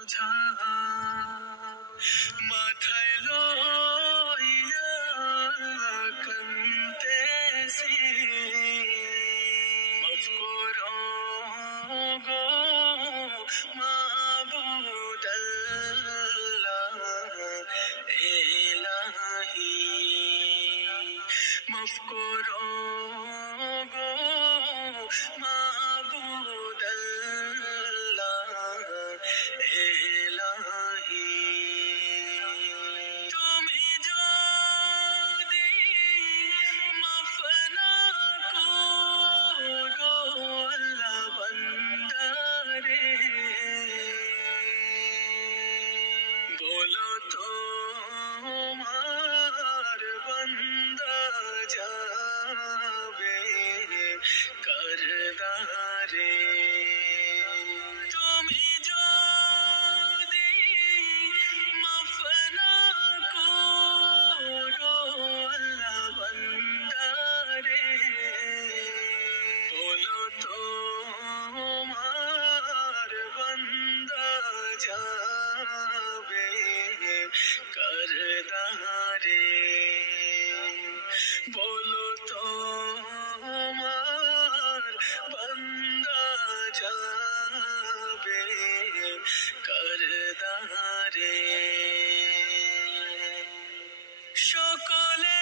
বোঝা মাথায় লইয়া কান্দেছি মাফ করো গো মাবুদ আল্লাহ ইলাহি মাফ করো গো মাবুদ আল্লাহ ইলাহি তুমি যদি মাফ না করো আল্লাহ বান্দারে বলো তো আমার বান্দা যাবে করদারে তুমি যদি মাফ না করো আল্লাহ বান্দারে বলো তো আমার বান্দা যাবে করদারে বলো তো আমার বান্দা যাবে করদারে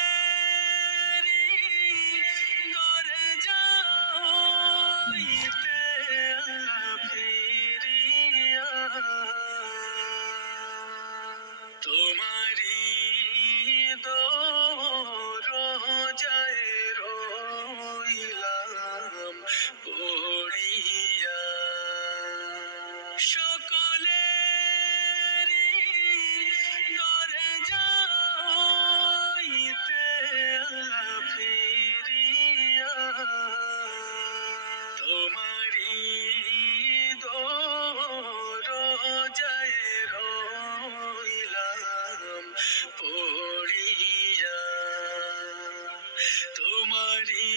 সকলেরই দরজা হইতে ফিরিয়া তোমারি দরজায় রইলাম পড়িয়া সকলেরই দরজা হইতে ফিরিয়া তোমারি দরজায় রইলাম পড়িয়া তোমারি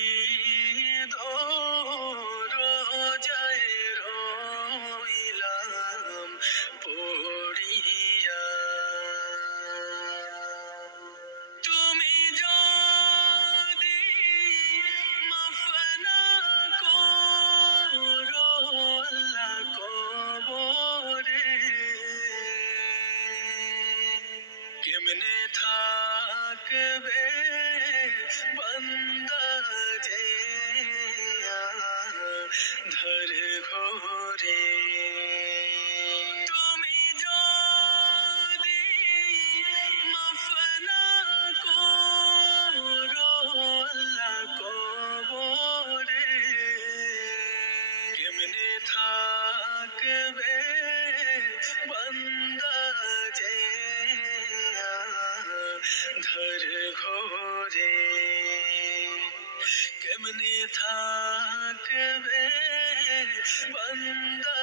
দরজায় রইলাম পড়িয়া তুমি যদি মাফ না করো আল্লাহ কবরে কেমনে থাকবে বান্দা যে ধর ঘরে তুমি যদি মাফ না করো আল্লাহ কবরে কেমনে থাকবে বান্দা যে ধর ঘরে কেমনে থাকবে বান্দা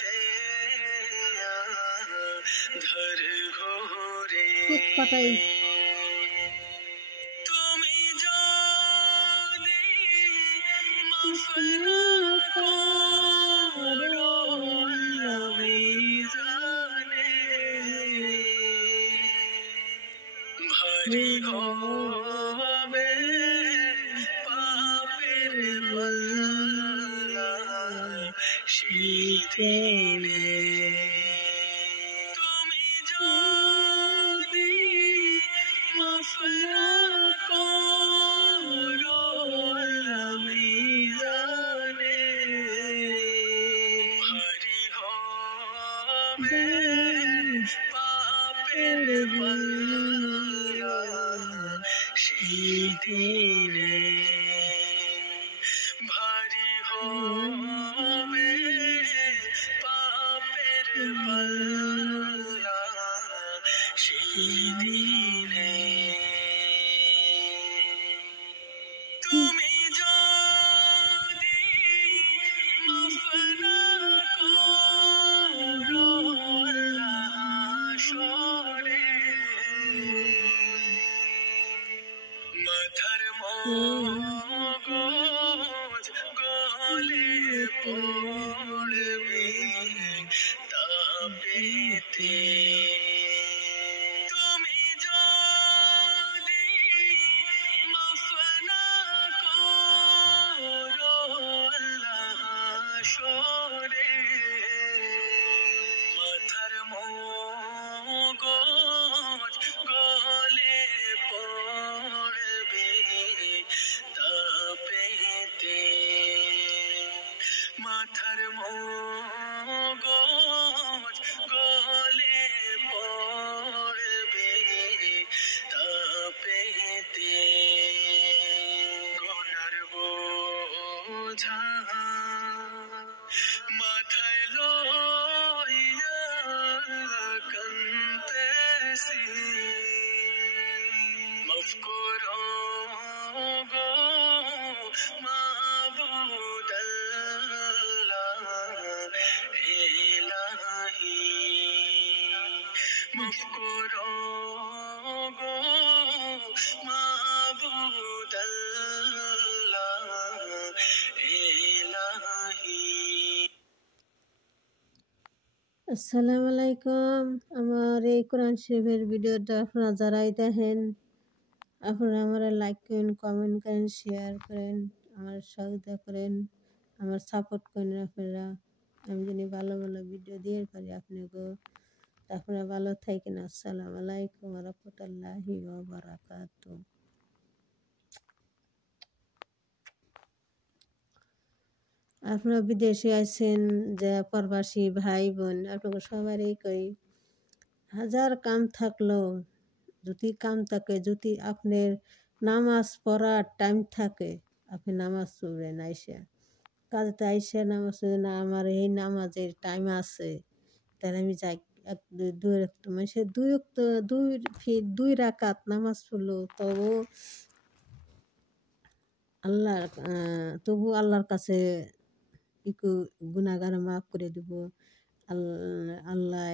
যে ধর ঘরে তুমি যদি মাফ না করো আল্লাহ মিজানে ভারী হবে পাপের পাল্লা শীতে তুমি যদি মাফ না করো আল্লাহ মিজানে ভারী হবে পাপের পাল্লা শীতে ভারী হবে পাপের পাল্লা শীতে তুমি যদি মাফ না করো আল্লাহ হাসরে মাথার মগজ গলে পড়বে পেতে তুমি যদি মাফ না করো আল্লাহ সরে মাথার মগজ গলে পড়বে তাপেতে মাথার মগজ গলে পড়বে তাপেতে গোনার বোঝা মাথায় লইয়া কান্দেছি মাফ করো গো মাবুদ আল্লাহ ইলাহি মাফ করো গো মাবুদ আল্লাহ ইলাহি। আসসালামু আলাইকুম। আমার এই কোরআন শরীফের ভিডিওটা আপনারা যারাই দেখেন আপনারা আমার লাইক করেন, কমেন্ট করেন, শেয়ার করেন, আমার সহযোগিতা করেন, আমার সাপোর্ট করেন আপনারা। আমি যদি ভালো ভালো ভিডিও দিয়ে পারি আপনাকে, আপনারা ভালো থাকেন। আসসালামু আলাইকুম ওয়া রাহমাতুল্লাহি ওয়া বারাকাতুহু। আপনারা বিদেশে আছেন যে প্রবাসী ভাই বোন, আপনাকে সবারই কই হাজার কাম থাকলেও যদি কাম থাকে, যদি আপনার নামাজ পড়ার টাইম থাকে, আপনি নামাজ পড়বেন আইসা কাজে আইসা নামাজ পড়বেন না। আমার এই নামাজের টাইম আছে, তাহলে আমি যাই দুই রক্ত মানে দুই রাকাত নামাজ পড়লো তবু আল্লাহর কাছে একটু গুনাহগার মাফ করে দিব। আল্লাহ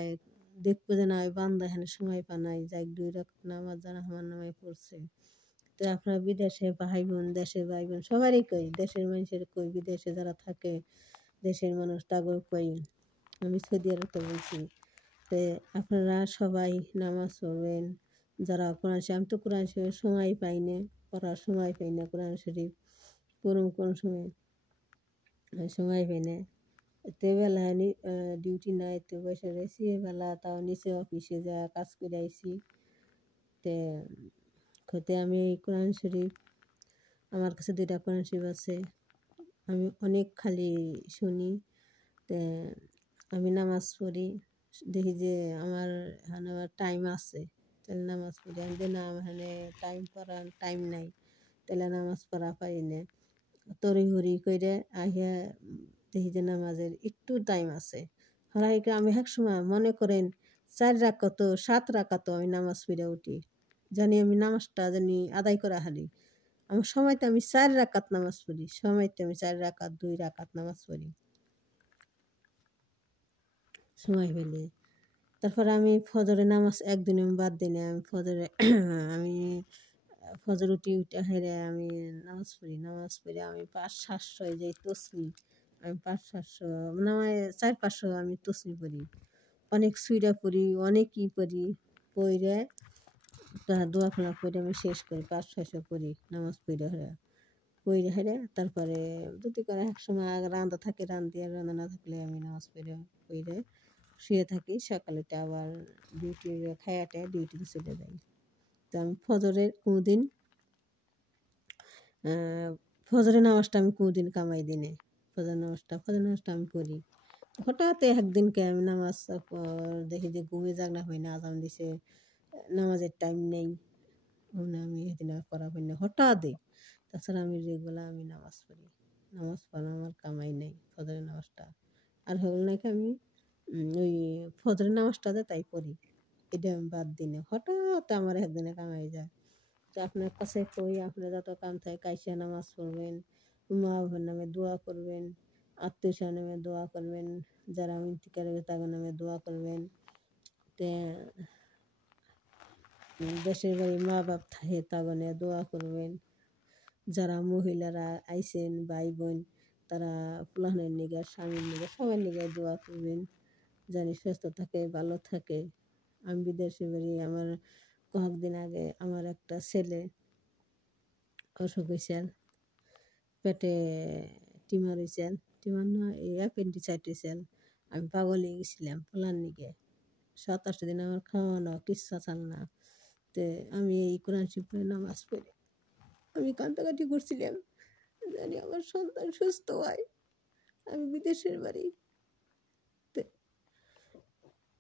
দেখবো যে না ওই বান্দা এখানে সময় পানাই যাই দুই রাকাত নামাজ জানা আমার নামে পড়ছে। তো আপনার বিদেশে ভাই বোন, দেশের ভাই বোন সবারই কই, দেশের মানুষের কই, বিদেশে যারা থাকে দেশের মানুষ তাগো কই, আমি সৌদি আরবতে বলছি। তো আপনারা সবাই নামাজ পড়বেন। যারা কোরআন শরীফ, আমি তো কোরআন শরীফের সময় পাই না, পড়ার সময় পাই না, কোরআন শরীফ পড়ুন কোন সময় পাই না। তে বেলা ডিউটি নাই, তো বসে রয়েছি বেলা, তাও নিচে অফিসে যা কাজ করে আইছি। তে হতে আমি এই কোরআন শরীফ, আমার কাছে 2টা কোরআন শরীফ আছে, আমি অনেক খালি শুনি। তে আমি নামাজ পড়ি, দেখি যে আমার এখানে আমার টাইম আছে, তাহলে নামাজ পড়ি। আমি যে না আমার এখানে টাইম পড়ার টাইম নাই, তাহলে নামাজ পড়া পারি না। তড়িঘড়ি করে আহিয়া দেখি যে নামাজের একটু টাইম আছে। হরাইকে আমি এক সময় মনে করেন 4 রাকাত 7 রাকাত আমি নামাজ পড়ে উঠি, জানি আমি নামাজটা জানি আদায় করা হারি। আমার সময়তে আমি 4 রাকাত নামাজ পড়ি, সময়তে আমি 4 রাকাত 2 রাকাত নামাজ পড়ি সময় পেলে। তারপরে আমি ফজরের নামাজ একদিন আমি বাদ দিই না, আমি ফজরে আমি ফজর উঠে হেরে আমি নামাজ পড়ি আমি 500-700 যাই তসবি, আমি 500-700 নামায় 400-500 আমি তসবি পড়ি, অনেক সুইরা পড়ি, অনেক পড়ি, পড়ে দোয়া ফোনা পড়ে আমি শেষ করি, 500-600 পড়ি নামাজ পড়ে হেরে। তারপরে যদি করে এক সময় রান্দা থাকে রান্ধা না থাকলে আমি নামাজ পড়ে শুয়ে থাকি। সকালেতে আবার ডিউটি খায়াটে ডিউটিতে চলে যাই। তো আমি ফজরের কোনোদিন ফজরের নামাজটা আমি কোনোদিন কামাই দিই না। ফজরের নামাজটা আমি পড়ি। হঠাৎ একদিনকে আমি নামাজ দেখি যে ঘুমে জাগনা হয় না, আজান দিছে, নামাজের টাইম নেই, আমি সেদিন আর পড়া পাই না হঠাৎই। তাছাড়া আমি রেগুলার আমি নামাজ পড়ি, নামাজ পড়া আমার কামাই নেই ফজরের নামাজটা। আর হল নাকি আমি ওই ফজরের নামাজটাতে তাই পড়ি, এটা আমি বাদ দিই না, হঠাৎ আমার একদিনে কামাই যায়। তো আপনার কাছে কই, আপনার যত কাম থাকে কাইসা নামাজ পড়বেন, মা বাবার নামে দোয়া করবেন, আত্মীয় নামে দোয়া করবেন, যারা ইন্তিকাল হবে তাদের নামে দোয়া করবেন। তে দেশের বাড়ি মা বাপ থাকে তাদের নিয়ে দোয়া করবেন। যারা মহিলারা আইসেন ভাই বোন, তারা ফুলানের নিগে, স্বামীর নিগে, সবার নিগে দোয়া করবেন। জানি সুস্থ থাকে, ভালো থাকে। আমি বিদেশে বাড়ি। আমার কয়েকদিন আগে আমার একটা ছেলে অসুখ হয়েছে, পেটে টিউমার হয়েছে, টিউমার না এই অ্যাপেন্ডিসাইটিস। আমি পাগল হয়ে গেছিলাম পোলার নিগে। 27 দিন আমার খাওয়া দাওয়া কিচ্ছা চাল না। তে আমি এই কোরআন শরীফ পড়ে নামাজ পড়ে আমি কান্দাকাটি করছিলাম, জানি আমার সন্তান সুস্থ হয়। আমি বিদেশের বাড়ি। তে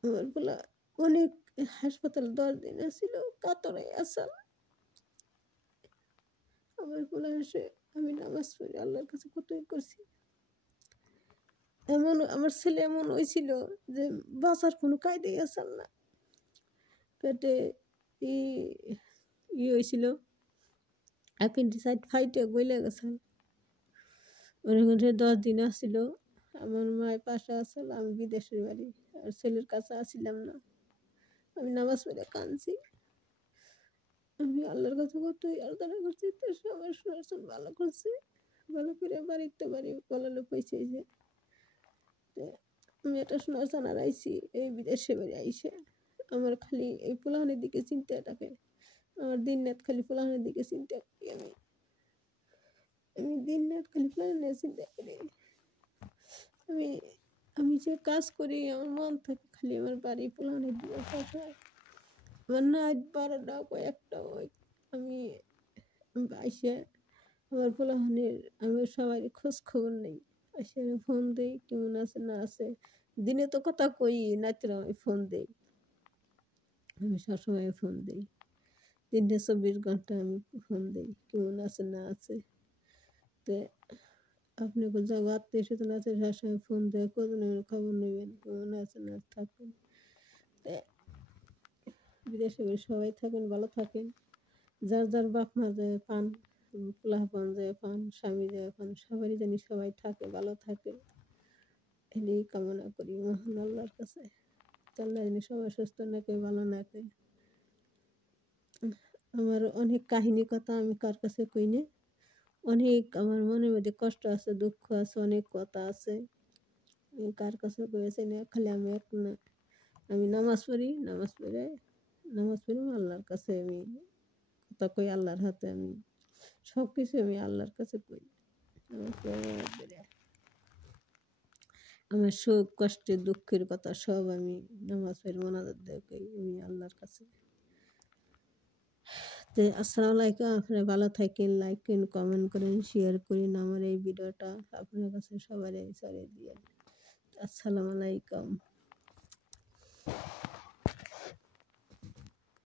আমার পোলা অনেক হাসপাতালে 10 দিন ছিল, কাতরে আসাল। আমার পোলা এসে আমি নামাজ পড়ে আল্লাহর কাছে কতই করছি। এমন আমার ছেলে এমন হয়েছিল যে বাঁচার কোনো কায়দাই আসাল না। পেটে ই হয়েছিল, অ্যাপেন্ডিসাইট ফাইটে গলে গেছে। ওর মধ্যে 10 দিন আসছিল। আমার মায়ের পাশে আসল, আমি বিদেশের বাড়ি আর ছেলের কাছে আসছিলাম না। আমি নামাজ পড়ে কাঁদছি। আমি আল্লাহর কাছে কতই আরাধনা করছি, তো সে আমার শোনার ভালো করছে। ভালো করে বাড়িতে বাড়ি বলালে পৌঁছে যে আমি এটা শোনার জানার আইছি এই বিদেশে বাড়ি আইসে। আমার খালি এই পোলাহানের দিকে চিন্তা থাকে। আমার দিন রাত খালি পোলাহানের দিকে চিন্তা করি। আমি দিন রাত খালি পোলাহানের চিন্তা করি। আমি আমি যে কাজ করি আমার মন থাকে খালি আমার বাড়ি পোলাহানের দিকে তাকায়। আমার নাইট 12টা কয়েকটা হয়। আমি আইসে আমার পোলাহানের আমি সবাই খোঁজ খবর নেই। এসে আমি ফোন দিই, কেমন আছে না আছে। দিনে তো কথা কই, রাত্রে আমি ফোন দিই। আমি সবসময় ফোন দিই। 3-24 ঘন্টা আমি ফোন দিই, কেমন আছে না আছে। তো আপনি যাবো আত্মীয় স্বজন আছে, সবসময় ফোন দেয়, খবর নেবেন, কেমন আছে না থাকুন। বিদেশে সবাই থাকেন, ভালো থাকেন। যার যার বাপ মা যায় পান, পোলাপান যায় পান, স্বামী যায় পান, সবারই জানি সবাই থাকে, ভালো থাকে। এই কামনা করি মহান আল্লাহর কাছে। আল্লাহ জানি সবাই সুস্থ নাকে, ভালো নাকে। আমার অনেক কাহিনী কথা আমি কার কাছে কই না। অনেক আমার মনের মধ্যে কষ্ট আছে, দুঃখ আছে, অনেক কথা আছে। আমি কার কাছে কয়েছি না, খালি আমি নামাজ পড়ি, নামাজ পড়ি আল্লাহর কাছে। আমি কথা কই আল্লাহর হাতে। আমি সব কিছু আমি আল্লাহর কাছে কই। আমার সুখ কষ্টের দুঃখের কথা সব আমি নামাজ পড়ে মোনাজাত দিয়ে কই আমি আল্লাহর কাছে। তো আসসালামু আলাইকুম। আপনারা ভালো থাকেন, লাইক করেন, কমেন্ট করেন, শেয়ার করেন আমার এই ভিডিওটা আপনার কাছে সবাই ছড়িয়ে দিয়েন। আসসালামু আলাইকুম।